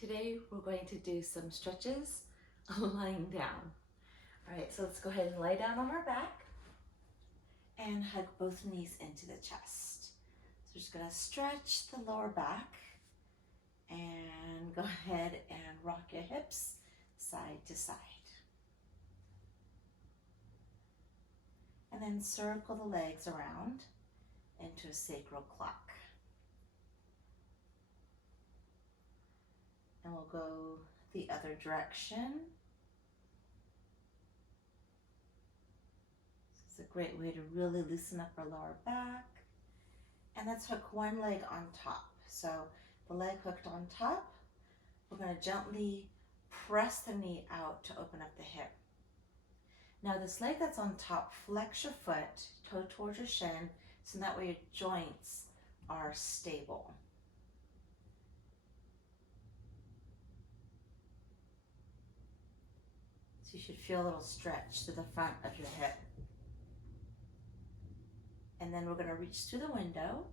Today we're going to do some stretches lying down. All right, so let's go ahead and lie down on our back and hug both knees into the chest. So we're just gonna stretch the lower back and go ahead and rock your hips side to side. And then circle the legs around into a sacral clock. And we'll go the other direction. This is a great way to really loosen up our lower back. And let's hook one leg on top. So the leg hooked on top, we're going to gently press the knee out to open up the hip. Now this leg that's on top, flex your foot, toe towards your shin, so that way your joints are stable. So you should feel a little stretch to the front of your hip. And then we're going to reach through the window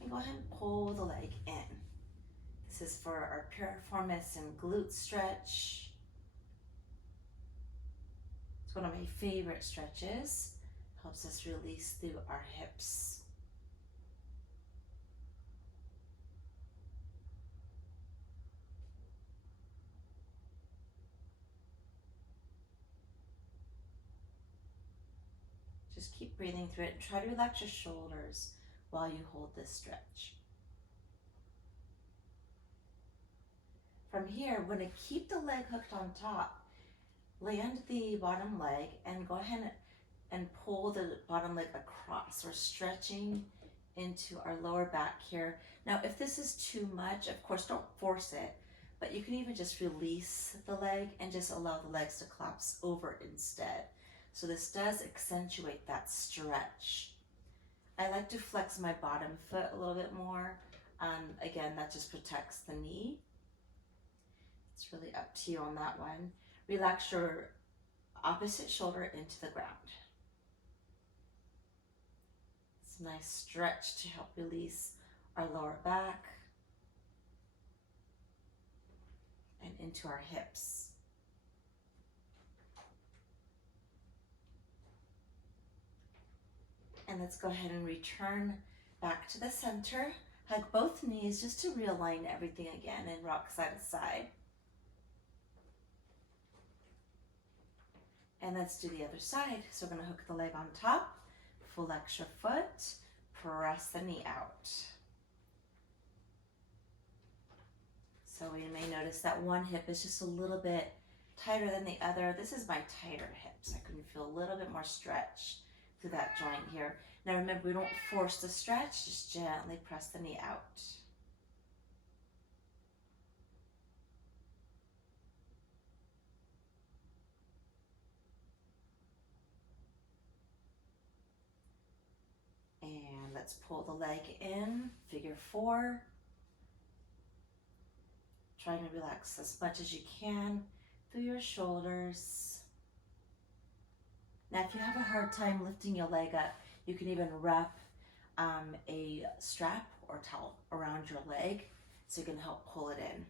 and go ahead and pull the leg in. This is for our piriformis and glute stretch. It's one of my favorite stretches. Helps us release through our hips. Just keep breathing through it and try to relax your shoulders while you hold this stretch. From here, we're going to keep the leg hooked on top. Land the bottom leg and go ahead and pull the bottom leg across. We're stretching into our lower back here. Now, if this is too much, of course, don't force it, but you can even just release the leg and just allow the legs to collapse over instead. So this does accentuate that stretch. I like to flex my bottom foot a little bit more. Again, that just protects the knee. It's really up to you on that one. Relax your opposite shoulder into the ground. It's a nice stretch to help release our lower back and into our hips. And let's go ahead and return back to the center. Hug both knees just to realign everything again and rock side to side. And let's do the other side. So we're going to hook the leg on top, flex your foot, press the knee out. So we may notice that one hip is just a little bit tighter than the other. This is my tighter hips. I can feel a little bit more stretch through that joint here. Now remember, we don't force the stretch, just gently press the knee out. And let's pull the leg in, figure four. Trying to relax as much as you can through your shoulders. Now, if you have a hard time lifting your leg up, you can even wrap a strap or towel around your leg so you can help pull it in.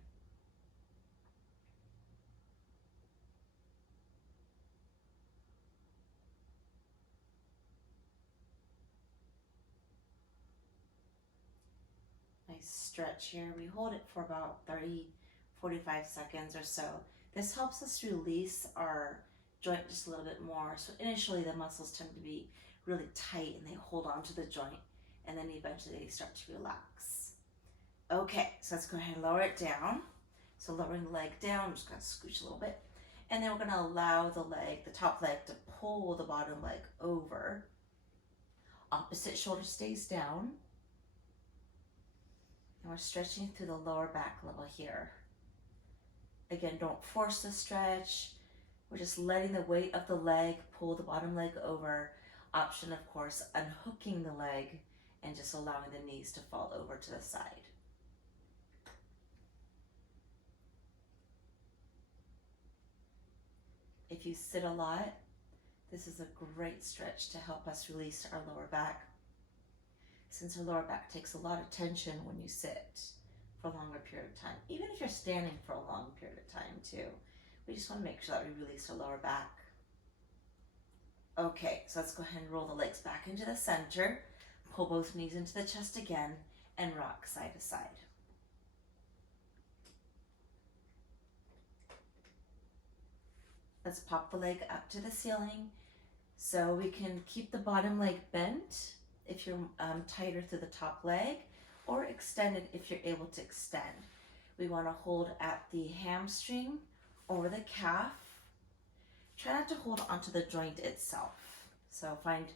Nice stretch here. We hold it for about 30-45 seconds or so. This helps us release our joint just a little bit more. So initially the muscles tend to be really tight and they hold on to the joint, and then eventually they start to relax. Okay, so let's go ahead and lower it down. So lowering the leg down, I'm just gonna scooch a little bit. And then we're gonna allow the leg, the top leg, to pull the bottom leg over. Opposite shoulder stays down. And we're stretching through the lower back level here. Again, don't force the stretch. We're just letting the weight of the leg pull the bottom leg over. Option, of course, unhooking the leg and just allowing the knees to fall over to the side. If you sit a lot, this is a great stretch to help us release our lower back, since our lower back takes a lot of tension when you sit. for a longer period of time. Even if you're standing for a long period of time too. We just want to make sure that we release our lower back. Okay, so let's go ahead and roll the legs back into the center. Pull both knees into the chest again and rock side to side. Let's pop the leg up to the ceiling so we can keep the bottom leg bent if you're tighter through the top leg, or extended if you're able to extend. We want to hold at the hamstring or the calf. Try not to hold onto the joint itself. So find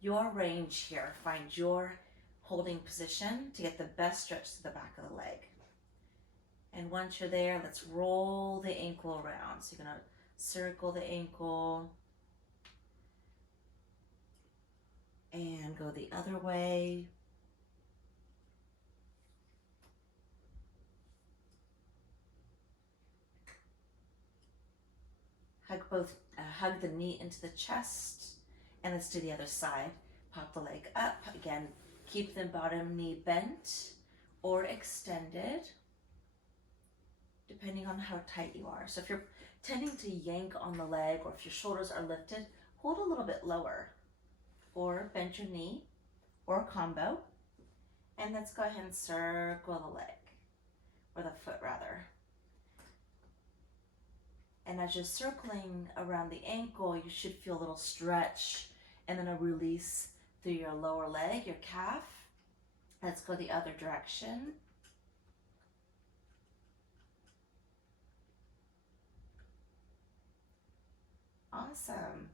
your range here. Find your holding position to get the best stretch to the back of the leg. And once you're there, let's roll the ankle around. So you're going to circle the ankle and go the other way. Hug the knee into the chest, and let's do the other side. Pop the leg up again. Keep the bottom knee bent or extended, depending on how tight you are. So if you're tending to yank on the leg, or if your shoulders are lifted, hold a little bit lower, or bend your knee, or combo. And let's go ahead and circle the leg, or the foot rather. And as you're circling around the ankle, you should feel a little stretch and then a release through your lower leg, your calf. Let's go the other direction. Awesome.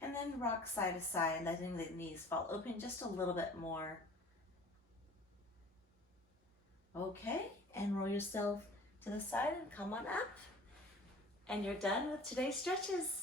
And then rock side to side, letting the knees fall open just a little bit more. Okay, and roll yourself to the side and come on up. And you're done with today's stretches.